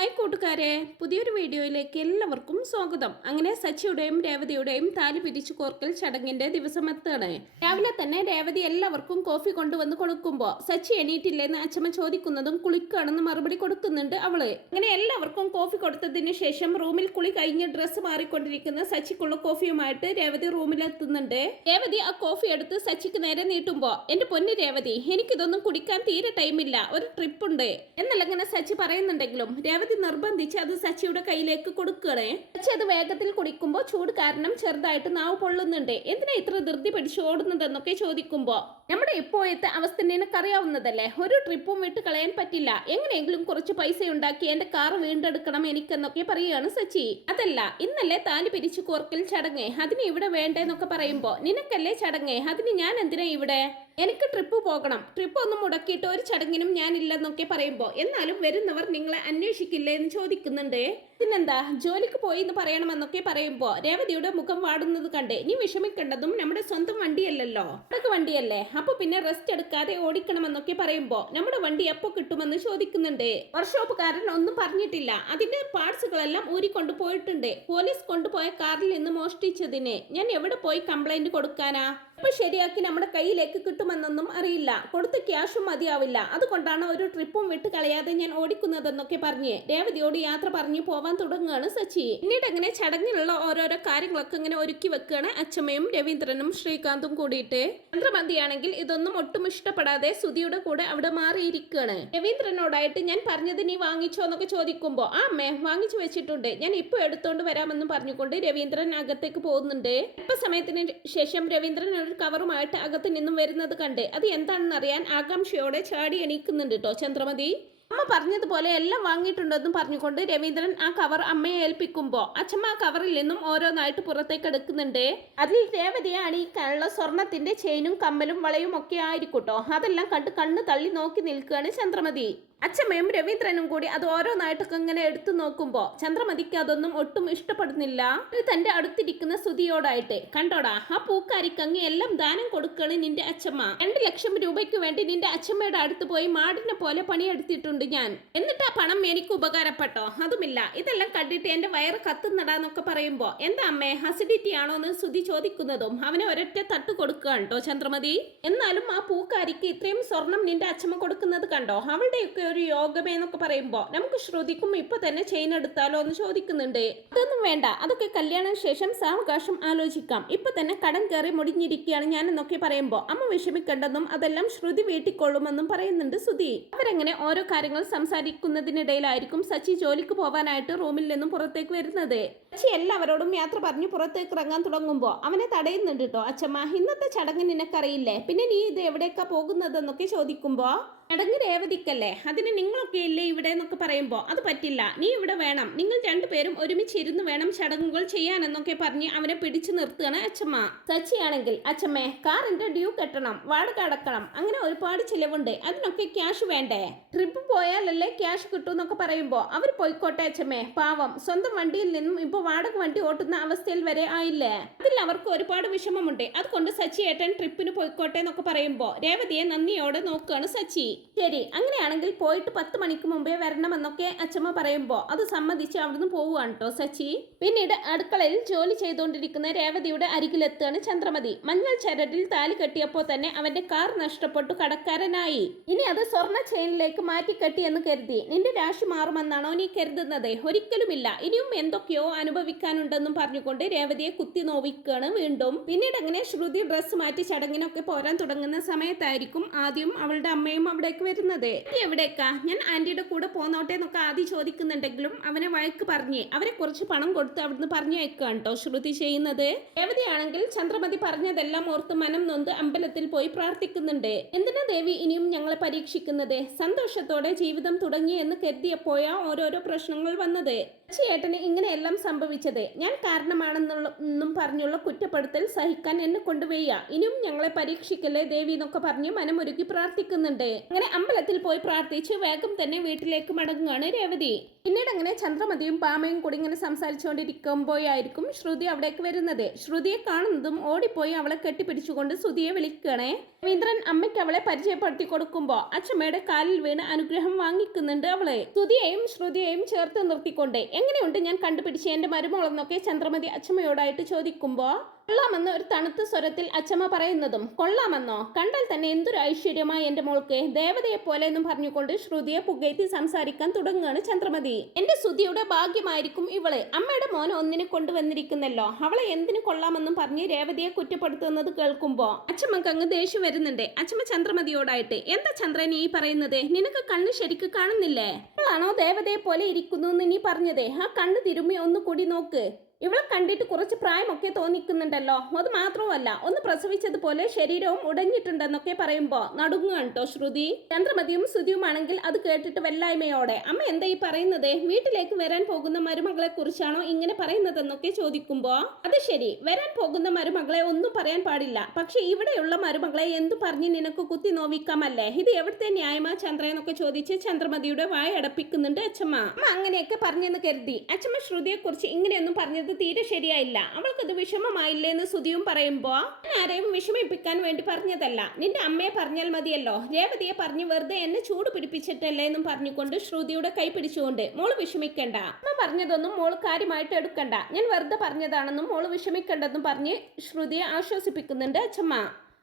Hi കൂട്ടുകാരെ, പുതിയൊരു വീഡിയോയിലേക്ക് എല്ലാവർക്കും സ്വാഗതം. അങ്ങനെ സച്ചിയുടെയും രേവതിയുടെയും താലി പിരിച്ചു കോർക്കൽ ചടങ്ങിന്റെ ദിവസം എത്താണ്. രാവിലെ തന്നെ രേവതി എല്ലാവർക്കും കോഫി കൊണ്ടുവന്ന് കൊടുക്കുമ്പോൾ സച്ചി എണീറ്റില്ലെന്ന് അച്ഛമ്മ ചോദിക്കുന്നതും കുളിക്കുകയാണെന്ന് മറുപടി കൊടുക്കുന്നുണ്ട് അവള്. അങ്ങനെ എല്ലാവർക്കും കോഫി കൊടുത്തതിന് ശേഷം റൂമിൽ കുളി കഴിഞ്ഞ് ഡ്രസ്സ് മാറിക്കൊണ്ടിരിക്കുന്ന സച്ചിക്കുള്ള കോഫിയുമായിട്ട് രേവതി റൂമിലെത്തുന്നുണ്ട്. രേവതി ആ കോഫി എടുത്ത് സച്ചിക്ക് നേരെ നീട്ടുമ്പോൾ, എന്റെ പൊന്നു രേവതി, എനിക്കിതൊന്നും കുടിക്കാൻ തീരെ ടൈമില്ല, ഒരു ട്രിപ്പ് ഉണ്ട് എന്നല്ല സച്ചി പറയുന്നുണ്ടെങ്കിലും രേവതി നിർബന്ധിച്ച് അത് സച്ചിയുടെ കയ്യിലേക്ക് കൊടുക്കണേ. സച്ചി അത് വേഗത്തിൽ കുടിക്കുമ്പോൾ ചൂട് കാരണം ചെറുതായിട്ട് നാവ് പൊള്ളുന്നുണ്ട്. എന്തിനാ ഇത്ര ധൃതി പിടിച്ച് ഓടുന്നതെന്നൊക്കെ ചോദിക്കുമ്പോ, നമ്മുടെ ഇപ്പോഴത്തെ അവസ്ഥ നിനക്കറിയാവുന്നതല്ലേ, ഒരു ട്രിപ്പും വിട്ട് കളയാൻ പറ്റില്ല, എങ്ങനെയെങ്കിലും കുറച്ച് പൈസ ഉണ്ടാക്കി എന്റെ കാർ വീണ്ടെടുക്കണം എനിക്കെന്നൊക്കെ പറയുകയാണ് സച്ചി. അതല്ല, ഇന്നല്ലേ താലി പിരിച്ചു കോർക്കൽ ചടങ്ങ്, അതിന് ഇവിടെ വേണ്ടെന്നൊക്കെ പറയുമ്പോ, നിനക്കല്ലേ ചടങ്ങ്, അതിന് ഞാൻ എന്തിനാ ഇവിടെ, എനിക്ക് ട്രിപ്പ് പോകണം, ട്രിപ്പ് ഒന്നും മുടക്കിയിട്ട് ഒരു ചടങ്ങിനും ഞാനില്ലെന്നൊക്കെ പറയുമ്പോൾ, എന്നാലും വരുന്നവർ നിങ്ങളെ അന്വേഷിക്കില്ലേ എന്ന് ചോദിക്കുന്നുണ്ട്. പിന്നെന്താ, ജോലിക്ക് പോയി എന്ന് പറയണമെന്നൊക്കെ പറയുമ്പോൾ രേവതിയുടെ മുഖം വാടുന്നത് കണ്ട്, നീ വിഷമിക്കേണ്ടതും നമ്മുടെ സ്വന്തം വണ്ടിയല്ലല്ലോ, നമ്മുടെ വണ്ടിയല്ലേ, അപ്പൊ പിന്നെ റെസ്റ്റ് എടുക്കാതെ ഓടിക്കണമെന്നൊക്കെ പറയുമ്പോൾ, നമ്മുടെ വണ്ടി എപ്പോ കിട്ടുമെന്ന് ചോദിക്കുന്നുണ്ട്. വർക്ക്ഷോപ്പുകാരൻ ഒന്നും പറഞ്ഞിട്ടില്ല, അതിന്റെ പാർട്സുകളെല്ലാം ഊരിക്കൊണ്ടു പോയിട്ടുണ്ട്, പോലീസ് കൊണ്ടുപോയ കാറിൽ നിന്ന് മോഷ്ടിച്ചതിന് ഞാൻ എവിടെ പോയി കംപ്ലൈന്റ് കൊടുക്കാനാ, ഇപ്പൊ ശരിയാക്കി നമ്മുടെ കയ്യിലേക്ക് കിട്ടുമെന്നൊന്നും അറിയില്ല, കൊടുത്ത ക്യാഷും മതിയാവില്ല, അതുകൊണ്ടാണ് ഒരു ട്രിപ്പും വിട്ട് കളയാതെ ഞാൻ ഓടിക്കുന്നതെന്നൊക്കെ പറഞ്ഞ് രേവതിയോട് യാത്ര പറഞ്ഞു പോവാൻ തുടങ്ങുകയാണ് സച്ചി. പിന്നീട് അങ്ങനെ ചടങ്ങിലുള്ള ഓരോരോ കാര്യങ്ങളൊക്കെ ഇങ്ങനെ ഒരുക്കി വെക്കുകയാണ് അച്ഛമ്മയും രവീന്ദ്രനും ശ്രീകാന്തും കൂടിയിട്ട്. ചന്ദ്രമതിയാണെങ്കിൽ ഇതൊന്നും ഒട്ടും ഇഷ്ടപ്പെടാതെ സുധിയുടെ കൂടെ അവിടെ മാറിയിരിക്കുകയാണ്. രവീന്ദ്രനോടായിട്ട് ഞാൻ പറഞ്ഞത് നീ വാങ്ങിച്ചോ എന്നൊക്കെ ചോദിക്കുമ്പോ, ആ അമ്മേ വാങ്ങിച്ചു വെച്ചിട്ടുണ്ട്, ഞാൻ ഇപ്പൊ എടുത്തോണ്ട് വരാമെന്നും പറഞ്ഞുകൊണ്ട് രവീന്ദ്രൻ അകത്തേക്ക് പോകുന്നുണ്ട്. അല്പ സമയത്തിന് ശേഷം രവീന്ദ്രൻ ഒരു കവറുമായിട്ട് അകത്ത് നിന്നും വരുന്നത് കണ്ട് അത് എന്താണെന്ന് അറിയാൻ ആകാംക്ഷയോടെ ചാടി എണീക്കുന്നുണ്ട് കേട്ടോ ചന്ദ്രമതി. അമ്മ പറഞ്ഞതുപോലെ എല്ലാം വാങ്ങിയിട്ടുണ്ടെന്നും പറഞ്ഞുകൊണ്ട് രവീന്ദ്രൻ ആ കവർ അമ്മയെ ഏൽപ്പിക്കുമ്പോൾ അച്ഛമ്മ ആ കവറിൽ നിന്നും ഓരോന്നായിട്ട് പുറത്തേക്ക് എടുക്കുന്നുണ്ട്. അതിൽ രേവതിയെ അണിയിക്കാനുള്ള സ്വർണത്തിന്റെ ചെയിനും കമ്മലും വളയും ഒക്കെ ആയിരിക്കൂട്ടോ. അതെല്ലാം കണ്ട് കണ്ണ് തള്ളി നോക്കി നിൽക്കുകയാണ് ചന്ദ്രമതി. അച്ഛമ്മയും രവീന്ദ്രനും കൂടി അത് ഓരോന്നായിട്ടൊക്കെ ഇങ്ങനെ എടുത്തു നോക്കുമ്പോൾ ചന്ദ്രമതിക്ക് അതൊന്നും ഒട്ടും ഇഷ്ടപ്പെടുന്നില്ല. തന്റെ അടുത്തിരിക്കുന്ന സുധിയോടായിട്ട്, കണ്ടോടാ, ആ പൂക്കാരിക്കങ്ങി എല്ലാം ദാനം കൊടുക്കണ് നിന്റെ അച്ഛമ്മ, 2 ലക്ഷം രൂപയ്ക്ക് വേണ്ടി നിന്റെ അച്ഛമ്മയുടെ അടുത്ത് പോയി മാടിനെ പോലെ പണിയെടുത്തിട്ടുണ്ട് ഞാൻ, എന്നിട്ട് ആ പണം എനിക്ക് ഉപകാരപ്പെട്ടോ, അതുമില്ല, ഇതെല്ലാം കണ്ടിട്ട് എന്റെ വയറ് കത്തുന്നടാന്നൊക്കെ പറയുമ്പോ, എന്താ അമ്മേ അസിഡിറ്റി ആണോ എന്ന് സുധി ചോദിക്കുന്നതും അവനെ ഒരൊറ്റ തട്ട് കൊടുക്കുകയാണ് കേട്ടോ ചന്ദ്രമതി. എന്നാലും ആ പൂക്കാരിക്ക് ഇത്രയും സ്വർണം നിന്റെ അച്ഛമ്മ കൊടുക്കുന്നത് കണ്ടോ, അവളുടെയൊക്കെ ഒരു യോഗമേ എന്നൊക്കെ പറയുമ്പോ, നമുക്ക് ശ്രുതിക്കും ഇപ്പൊ തന്നെ ചെയിൻ എടുത്താലോ എന്ന് ചോദിക്കുന്നുണ്ട്. അതൊന്നും വേണ്ട, അതൊക്കെ കല്യാണം ശേഷം സാവകാശം ആലോചിക്കാം, ഇപ്പൊ തന്നെ കടം കയറി മുടിഞ്ഞിരിക്കുകയാണ് ഞാൻ എന്നൊക്കെ പറയുമ്പോ, അമ്മ വിഷമിക്കണ്ടെന്നും അതെല്ലാം ശ്രുതി വീട്ടിക്കൊള്ളുമെന്നും പറയുന്നുണ്ട് സുധി. അവരെങ്ങനെ ഓരോ കാര്യങ്ങൾ സംസാരിക്കുന്നതിനിടയിലായിരിക്കും സച്ചി ജോലിക്ക് പോവാനായിട്ട് റൂമിൽ നിന്നും പുറത്തേക്ക് വരുന്നത്. സച്ചി എല്ലാവരോടും യാത്ര പറഞ്ഞ് പുറത്തേക്ക് ഇറങ്ങാൻ തുടങ്ങുമ്പോ അവനെ തടയുന്നുണ്ട് കേട്ടോ അച്ഛമ്മ, ഇന്നത്തെ ചടങ്ങ് നിനക്കറിയില്ലേ, പിന്നെ നീ ഇത് എവിടേക്കാ പോകുന്നതെന്നൊക്കെ ചോദിക്കുമ്പോ, ചടങ്ങ് രേവതിക്കല്ലേ, അതിന് നിങ്ങളൊക്കെ ഇല്ലേ ഇവിടെ എന്നൊക്കെ പറയുമ്പോ, അത് പറ്റില്ല, നീ ഇവിടെ വേണം, നിങ്ങൾ രണ്ടുപേരും ഒരുമിച്ചിരുന്ന് വേണം ചടങ്ങുകൾ ചെയ്യാനെന്നൊക്കെ പറഞ്ഞ് അവനെ പിടിച്ചു നിർത്തുകയാണ് അച്ഛമ്മ. സച്ചിയാണെങ്കിൽ, അച്ഛമ്മേ, കാറിന്റെ ഡ്യൂ കെട്ടണം, വാടക അടക്കണം, അങ്ങനെ ഒരുപാട് ചിലവുണ്ട്, അതിനൊക്കെ ക്യാഷ് വേണ്ടേ, ട്രിപ്പ് പോയാലല്ലേ ക്യാഷ് കിട്ടും എന്നൊക്കെ പറയുമ്പോ, അവർ പോയിക്കോട്ടെ അച്ഛമ്മേ, പാവം, സ്വന്തം വണ്ടിയിൽ നിന്നും ഇപ്പൊ വാടക വണ്ടി ഓട്ടുന്ന അവസ്ഥയിൽ വരെ ആയില്ലേ, അതിൽ അവർക്ക് ഒരുപാട് വിഷമമുണ്ട്, അതുകൊണ്ട് സച്ചി ഏട്ടൻ ട്രിപ്പിന് പോയിക്കോട്ടെ എന്നൊക്കെ പറയുമ്പോ രേവതിയെ നന്ദിയോടെ നോക്കുകയാണ് സച്ചി. ശരി, അങ്ങനെയാണെങ്കിൽ പോയിട്ട് 10 മണിക്ക് മുമ്പേ വരണമെന്നൊക്കെ അച്ഛമ്മ പറയുമ്പോ അത് സമ്മതിച്ച് അവിടുന്ന് പോവുകയാണ് കേട്ടോ സച്ചി. പിന്നീട് അടുക്കളയിൽ ജോലി ചെയ്തുകൊണ്ടിരിക്കുന്ന രേവതിയുടെ അരികിലെത്തുകയാണ് ചന്ദ്രമതി. മഞ്ഞൾ ചരടിൽ താലി കെട്ടിയപ്പോൾ തന്നെ അവന്റെ കാർ നഷ്ടപ്പെട്ടു കടക്കാരനായി, ഇനി അത് സ്വർണ്ണ ചെയിനിലേക്ക് മാറ്റി കെട്ടി എന്ന് കരുതി നിന്റെ രാശി മാറുമെന്നാണോ നീ കരുതുന്നത്, ഒരിക്കലുമില്ല, ഇനിയും എന്തൊക്കെയോ അനുഭവിക്കാനുണ്ടെന്നും പറഞ്ഞുകൊണ്ട് രേവതിയെ കുത്തി നോവിക്കുകയാണ് വീണ്ടും. പിന്നീട് അങ്ങനെ ശ്രുതി ഡ്രസ്സ് മാറ്റി ചടങ്ങിനൊക്കെ പോരാൻ തുടങ്ങുന്ന സമയത്തായിരിക്കും ആദ്യം അവളുടെ അമ്മയും അവിടെ വരുന്നത്. എവിടേക്കാ, ഞാൻ ആന്റിയുടെ കൂടെ പോന്നോട്ടെ എന്നൊക്കെ ആദ്യം ചോദിക്കുന്നുണ്ടെങ്കിലും അവനെ വഴക്ക് പറഞ്ഞ് അവരെ കുറച്ച് പണം കൊടുത്ത് അവിടുന്ന് പറഞ്ഞു അയക്കുകയാണ് കേട്ടോ ശ്രുതി ചെയ്യുന്നത്. രേവതിയാണെങ്കിൽ ചന്ദ്രമതി പറഞ്ഞതെല്ലാം ഓർത്ത് മനം നൊന്ത് അമ്പലത്തിൽ പോയി പ്രാർത്ഥിക്കുന്നുണ്ട്. എന്തിനാ ദേവി ഇനിയും ഞങ്ങളെ പരീക്ഷിക്കുന്നത്, സന്തോഷത്തോടെ ജീവിതം തുടങ്ങി എന്ന് കരുതിയപ്പോഴാ ഓരോരോ പ്രശ്നങ്ങൾ വന്നത്, ചേട്ടന് ഇങ്ങനെയെല്ലാം സംഭവിച്ചത് ഞാൻ കാരണമാണെന്നും പറഞ്ഞുള്ള കുറ്റപ്പെടുത്തൽ സഹിക്കാൻ എന്നെ കൊണ്ടുവയ്യ, ഇനിയും ഞങ്ങളെ പരീക്ഷിക്കല്ലേ ദേവി എന്നൊക്കെ പറഞ്ഞ് മനമൊരുക്കി പ്രാർത്ഥിക്കുന്നുണ്ട്. അങ്ങനെ അമ്പലത്തിൽ പോയി പ്രാർത്ഥിച്ച് വേഗം തന്നെ വീട്ടിലേക്ക് മടങ്ങുകയാണ് രേവതി. പിന്നീട് അങ്ങനെ ചന്ദ്രമതിയും പാമയും കൂടി ഇങ്ങനെ സംസാരിച്ചുകൊണ്ടിരിക്കുമ്പോഴായിരിക്കും ശ്രുതി അവിടേക്ക് വരുന്നത്. ശ്രുതിയെ കാണുന്നതും ഓടിപ്പോയി അവളെ കെട്ടിപ്പിടിച്ചുകൊണ്ട് ശ്രുതിയെ വിളിക്കണേ. രവീന്ദ്രൻ അമ്മയ്ക്ക് അവളെ പരിചയപ്പെടുത്തി കൊടുക്കുമ്പോ അച്ഛമ്മയുടെ കാലിൽ വീണ് അനുഗ്രഹം വാങ്ങിക്കുന്നുണ്ട് അവളെ. ശ്രുതിയെയും ശ്രുതിയെയും ചേർത്ത് നിർത്തിക്കൊണ്ട് എങ്ങനെയുണ്ട് ഞാൻ കണ്ടുപിടിച്ച് എന്റെ മരുമോളെന്നൊക്കെ ചന്ദ്രമതി അച്ഛമ്മയോടായിട്ട് ചോദിക്കുമ്പോ കൊള്ളാമെന്ന് ഒരു തണുത്ത സ്വരത്തിൽ അച്ഛമ്മ പറയുന്നതും കൊള്ളാമെന്നോ, കണ്ടാൽ തന്നെ എന്തൊരു ഐശ്വര്യമായി എന്റെ മോൾക്ക്, ദേവതയെ പോലെ എന്നും പറഞ്ഞുകൊണ്ട് ശ്രുതിയെ പുകഴ്ത്തി സംസാരിക്കാൻ തുടങ്ങുകയാണ് ചന്ദ്രമതി. എന്റെ ശ്രുതിയുടെ ഭാഗ്യമായിരിക്കും ഇവള്, അമ്മയുടെ മോനെ ഒന്നിനെ കൊണ്ടുവന്നിരിക്കുന്നല്ലോ, അവളെ എന്തിനു കൊള്ളാമെന്നും പറഞ്ഞ് രേവതിയെ കുറ്റപ്പെടുത്തുന്നത് കേൾക്കുമ്പോ അച്ഛമ്മക്ക് അങ്ങ് ദേഷ്യം വരുന്നുണ്ട്. അച്ഛമ്മ ചന്ദ്രമതിയോടായിട്ട് എന്താ ചന്ദ്രൻ ഈ പറയുന്നത്, നിനക്ക് കണ്ണ് ശരിക്ക് കാണുന്നില്ലേ, അവളാണോ ദേവതയെ പോലെ ഇരിക്കുന്നു എന്ന് നീ പറഞ്ഞത്, ആ കണ്ണ് തിരുമ്മി ഒന്നുകൂടി നോക്ക്, ഇവളെ കണ്ടിട്ട് കുറച്ച് പ്രായമൊക്കെ തോന്നിക്കുന്നുണ്ടല്ലോ, അത് മാത്രമല്ല ഒന്ന് പ്രസവിച്ചതുപോലെ ശരീരവും ഉടഞ്ഞിട്ടുണ്ടെന്നൊക്കെ പറയുമ്പോ നടുങ്ങുകയാണ് കേട്ടോ ശ്രുതി. ചന്ദ്രമതിയും ശ്രുതിയുമാണെങ്കിൽ അത് കേട്ടിട്ട് വല്ലായ്മയോടെ അമ്മ എന്താ ഈ പറയുന്നത്, വീട്ടിലേക്ക് വരാൻ പോകുന്ന മരുമകളെ കുറിച്ചാണോ ഇങ്ങനെ പറയുന്നതെന്നൊക്കെ ചോദിക്കുമ്പോ അത് ശരി, വരാൻ പോകുന്ന മരുമകളെ ഒന്നും പറയാൻ പാടില്ല, പക്ഷെ ഇവിടെയുള്ള മരുമകളെ എന്തു പറഞ്ഞ് നിനക്ക് കുത്തി നോവിക്കാമല്ലേ, ഇത് എവിടുത്തെ ന്യായമാ ചന്ദ്ര എന്നൊക്കെ ചോദിച്ച് ചന്ദ്രമതിയുടെ വായ അടപ്പിക്കുന്നുണ്ട് അച്ഛമ്മ. അമ്മ അങ്ങനെയൊക്കെ പറഞ്ഞെന്ന് കരുതി അച്ഛമ്മ ശ്രുതിയെ കുറിച്ച് ഇങ്ങനെയൊന്നും പറഞ്ഞത് തീരെ ശരിയായില്ല, അവൾക്കത് വിഷമമായില്ലേ എന്ന് ശ്രുതിയും പറയുമ്പോ ആരെയും വിഷമിപ്പിക്കാൻ വേണ്ടി പറഞ്ഞതല്ല, നിന്റെ അമ്മയെ പറഞ്ഞാൽ മതിയല്ലോ, രേവതിയെ പറഞ്ഞ് വെറുതെ എന്നെ ചൂട് പിടിപ്പിച്ചിട്ടല്ലേ എന്നും പറഞ്ഞുകൊണ്ട് ശ്രുതിയുടെ കൈ പിടിച്ചുകൊണ്ട് മോള് വിഷമിക്കണ്ട, അമ്മ പറഞ്ഞതൊന്നും മോള് കാര്യമായിട്ട് എടുക്കണ്ട, ഞാൻ വെറുതെ പറഞ്ഞതാണെന്നും മോള് വിഷമിക്കണ്ടെന്നും പറഞ്ഞ് ശ്രുതിയെ ആശ്വസിപ്പിക്കുന്നുണ്ട് അച്ഛമ്മ.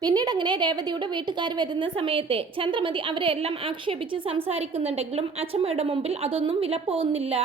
പിന്നീട് അങ്ങനെ രേവതിയുടെ വീട്ടുകാർ വരുന്ന സമയത്ത് ചന്ദ്രമതി അവരെ എല്ലാം ആക്ഷേപിച്ച് സംസാരിക്കുന്നുണ്ടെങ്കിലും അച്ഛമ്മയുടെ മുമ്പിൽ അതൊന്നും വില പോകുന്നില്ല.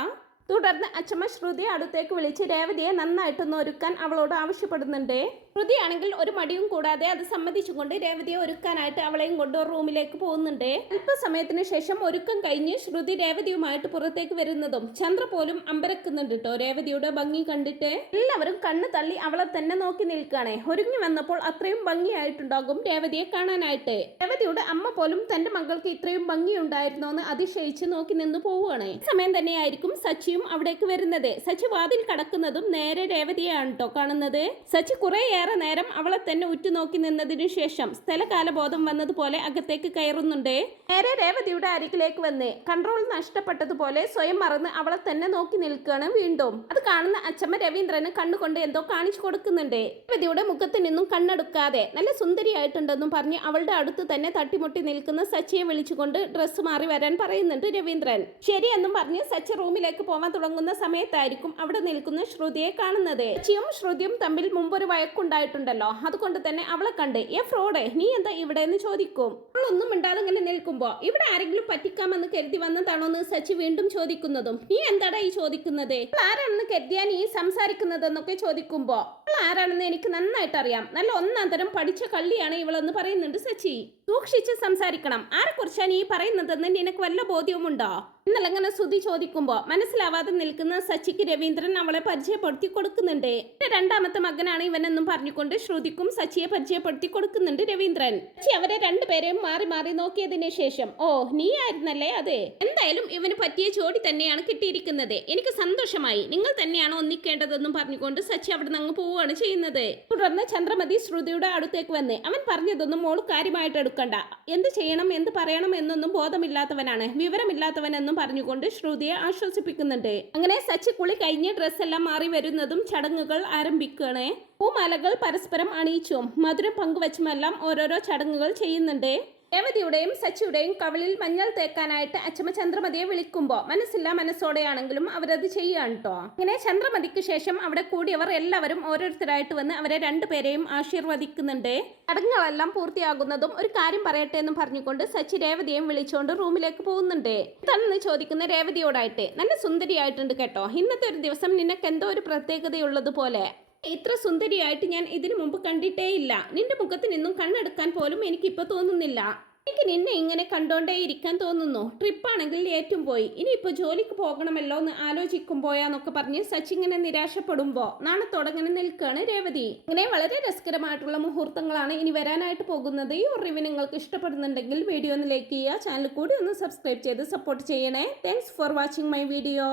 തുടർന്ന് അച്ഛമ്മ ശ്രുതിയെ അടുത്തേക്ക് വിളിച്ച് രേവതിയെ നന്നായിട്ടൊന്ന് ഒരുക്കാൻ അവളോട് ആവശ്യപ്പെടുന്നുണ്ട്. ശ്രുതിയാണെങ്കിൽ ഒരു മടിയും കൂടാതെ അത് സമ്മതിച്ചുകൊണ്ട് രേവതിയെ ഒരുക്കാനായിട്ട് അവളെയും കൊണ്ട് റൂമിലേക്ക് പോകുന്നുണ്ട്. അല്പസമയത്തിന് ശേഷം ഒരുക്കം കഴിഞ്ഞ് ശ്രുതി രേവതിയുമായിട്ട് പുറത്തേക്ക് വരുന്നതും ചന്ദ്ര പോലും അമ്പരക്കുന്നുണ്ട് കേട്ടോ രേവതിയുടെ ഭംഗി കണ്ടിട്ട്. എല്ലാവരും കണ്ണ് തള്ളി അവളെ തന്നെ നോക്കി നിൽക്കുകയാണ്. ഒരുങ്ങി വന്നപ്പോൾ അത്രയും ഭംഗിയായിട്ടുണ്ടാകും രേവതിയെ കാണാനായിട്ട്. രേവതിയുടെ അമ്മ പോലും തന്റെ മകൾക്ക് ഇത്രയും ഭംഗിയുണ്ടായിരുന്നോ എന്ന് അതിശയിച്ച് നോക്കി നിന്ന് പോവുകയാണ്. സമയം തന്നെയായിരിക്കും സച്ചിയും അവിടേക്ക് വരുന്നത്. സച്ചി വാതിൽ കടക്കുന്നതും നേരെ രേവതിയാണ് കേട്ടോ കാണുന്നത്. സച്ചി കുറേയേറെ നേരം അവളെ തന്നെ ഉറ്റുനോക്കി നിന്നതിനു ശേഷം സ്ഥലകാലബോധം വന്നതുപോലെ അകത്തേക്ക് കയറുന്നുണ്ട്. നേരെ രേവതിയുടെ അരികിലേക്ക് വന്ന് കൺട്രോൾ നഷ്ടപ്പെട്ടതുപോലെ സ്വയം മറന്ന് അവളെ തന്നെ നോക്കി നിൽക്കുകയാണ് വീണ്ടും. അത് കാണുന്ന അച്ഛമ്മ രവീന്ദ്രന് കണ്ണുകൊണ്ട് എന്തോ കാണിച്ചു കൊടുക്കുന്നുണ്ട്. രേവതിയുടെ മുഖത്ത് നിന്നും കണ്ണെടുക്കാതെ നല്ല സുന്ദരിയായിട്ടുണ്ടെന്നും പറഞ്ഞ് അവളുടെ അടുത്ത് തന്നെ തട്ടിമുട്ടി നിൽക്കുന്ന സച്ചിയെ വിളിച്ചുകൊണ്ട് ഡ്രസ്സ് മാറി വരാൻ പറയുന്നുണ്ട് രവീന്ദ്രൻ. ശരിയെന്നും പറഞ്ഞ് സച്ചി റൂമിലേക്ക് പോവാൻ തുടങ്ങുന്ന സമയത്തായിരിക്കും അവിടെ നിൽക്കുന്ന ശ്രുതിയെ കാണുന്നത്. സച്ചിയും ശ്രുതിയും തമ്മിൽ മുമ്പൊരു വഴക്കുണ്ടായിട്ടുണ്ടല്ലോ, അതുകൊണ്ട് തന്നെ അവളെ കണ്ട് ഫ്രോഡ് നീ എന്താ ഇവിടെ എന്ന് ചോദിക്കും. അവളൊന്നും മിണ്ടാതെ ഇങ്ങനെ നിൽക്കുമ്പോ ഇവിടെ ആരെങ്കിലും പറ്റിക്കാമെന്ന് കരുതി വന്നതാണോ എന്ന് സച്ചി വീണ്ടും ചോദിക്കുന്നതും നീ എന്താടാ ഈ ചോദിക്കുന്നത്, ആരാണെന്ന് കരുതിയാ നീ സംസാരിക്കുന്നതെന്നൊക്കെ ചോദിക്കുമ്പോ ആരാണെന്ന് എനിക്ക് നന്നായിട്ട് അറിയാം, നല്ല ഒന്നാം തരം പഠിച്ച കള്ളിയാണ് ഇവളെന്ന് പറയുന്നുണ്ട് സച്ചി. സൂക്ഷിച്ച് സംസാരിക്കണം, ആരെക്കുറിച്ചാണ് ഈ പറയുന്നതെന്ന് നിനക്ക് വല്ല ബോധ്യവുമുണ്ടോ എന്നല്ലങ്ങനെ ശ്രുതി ചോദിക്കുമ്പോ മനസ്സിലാവാതെ നിൽക്കുന്ന സച്ചിക്ക് രവീന്ദ്രൻ അവളെ പരിചയപ്പെടുത്തി കൊടുക്കുന്നുണ്ട്. രണ്ടാമത്തെ മകനാണ് ഇവനെന്നും പറഞ്ഞുകൊണ്ട് ശ്രുതിക്കും സച്ചിയെ പരിചയപ്പെടുത്തി കൊടുക്കുന്നുണ്ട് രവീന്ദ്രൻ. സച്ചി അവരെ രണ്ടുപേരെയും മാറി മാറി നോക്കിയതിനു ശേഷം ഓ നീ ആയിരുന്നല്ലേ അത്, എന്തായാലും ഇവന് പറ്റിയ ജോഡി തന്നെയാണ് കിട്ടിയിരിക്കുന്നത്, എനിക്ക് സന്തോഷമായി, നിങ്ങൾ തന്നെയാണ് ഒന്നിക്കേണ്ടതെന്നും പറഞ്ഞുകൊണ്ട് സച്ചി അവിടെ നിന്ന് പോവുകയാണ് ചെയ്യുന്നത്. തുടർന്ന് ചന്ദ്രമതി ശ്രുതിയുടെ അടുത്തേക്ക് വന്ന് അവൻ പറഞ്ഞതൊന്നും മോള് കാര്യമായിട്ട് എടുക്കണ്ട, എന്ത് ചെയ്യണം എന്ത് പറയണം എന്നൊന്നും ബോധമില്ലാത്തവനാണ്, വിവരമില്ലാത്തവനെന്നും പറഞ്ഞുകൊണ്ട് ശ്രുതിയെ ആശ്വസിപ്പിക്കുന്നുണ്ട്. അങ്ങനെ സച്ചി കുളി കഴിഞ്ഞ് ഡ്രസ്സെല്ലാം മാറി വരുന്നതും ചടങ്ങുകൾ ആരംഭിക്കുകയാണ്. പൂമാലകൾ പരസ്പരം അണിയിച്ചും മധുരം പങ്കുവച്ചുമെല്ലാം ഓരോരോ ചടങ്ങുകൾ ചെയ്യുന്നുണ്ട്. രേവതിയുടെയും സച്ചിയുടെയും കവിളിൽ മഞ്ഞൾ തേക്കാനായിട്ട് അച്ഛമ്മ ചന്ദ്രമതിയെ വിളിക്കുമ്പോ മനസ്സില്ലാ മനസ്സോടെയാണെങ്കിലും അവരത് ചെയ്യാണ് കേട്ടോ. ഇങ്ങനെ ചന്ദ്രമതിക്ക് ശേഷം അവിടെ കൂടിയവർ എല്ലാവരും ഓരോരുത്തരായിട്ട് വന്ന് അവരെ രണ്ടുപേരെയും ആശീർവദിക്കുന്നുണ്ട്. ചടങ്ങുകളെല്ലാം പൂർത്തിയാകുന്നതും ഒരു കാര്യം പറയട്ടെ എന്ന് പറഞ്ഞുകൊണ്ട് സച്ചി രേവതിയെയും വിളിച്ചുകൊണ്ട് റൂമിലേക്ക് പോകുന്നുണ്ട്. എന്താണെന്ന് ചോദിക്കുന്ന രേവതിയോടായിട്ട് നല്ല സുന്ദരിയായിട്ടുണ്ട് കേട്ടോ, ഇന്നത്തെ ഒരു ദിവസം നിനക്ക് എന്തോ ഒരു പ്രത്യേകതയുള്ളത് പോലെ, ഇത്ര സുന്ദരിയായിട്ട് ഞാൻ ഇതിനു മുമ്പ് കണ്ടിട്ടേ ഇല്ല, നിന്റെ മുഖത്ത് നിന്നും കണ്ണെടുക്കാൻ പോലും എനിക്കിപ്പോ തോന്നുന്നില്ല, എനിക്ക് നിന്നെ ഇങ്ങനെ കണ്ടോണ്ടേ ഇരിക്കാൻ തോന്നുന്നു, ട്രിപ്പാണെങ്കിൽ ഏറ്റവും പോയി, ഇനിയിപ്പോ ജോലിക്ക് പോകണമല്ലോ എന്ന് ആലോചിക്കുമ്പോയാന്നൊക്കെ പറഞ്ഞ് സച്ചി ഇങ്ങനെ നിരാശപ്പെടുമ്പോ നാണത്തോടങ്ങനെ നിൽക്കുകയാണ് രേവതി. ഇങ്ങനെ വളരെ രസകരമായിട്ടുള്ള മുഹൂർത്തങ്ങളാണ് ഇനി വരാനായിട്ട് പോകുന്നത്. ഈ ഒരു റിവ്യൂ നിങ്ങൾക്ക് ഇഷ്ടപ്പെടുന്നുണ്ടെങ്കിൽ വീഡിയോ ഒന്ന് ലൈക്ക് ചെയ്യുക, ചാനൽ കൂടി ഒന്ന് സബ്സ്ക്രൈബ് ചെയ്ത് സപ്പോർട്ട് ചെയ്യണേ. Thanks for watching my video.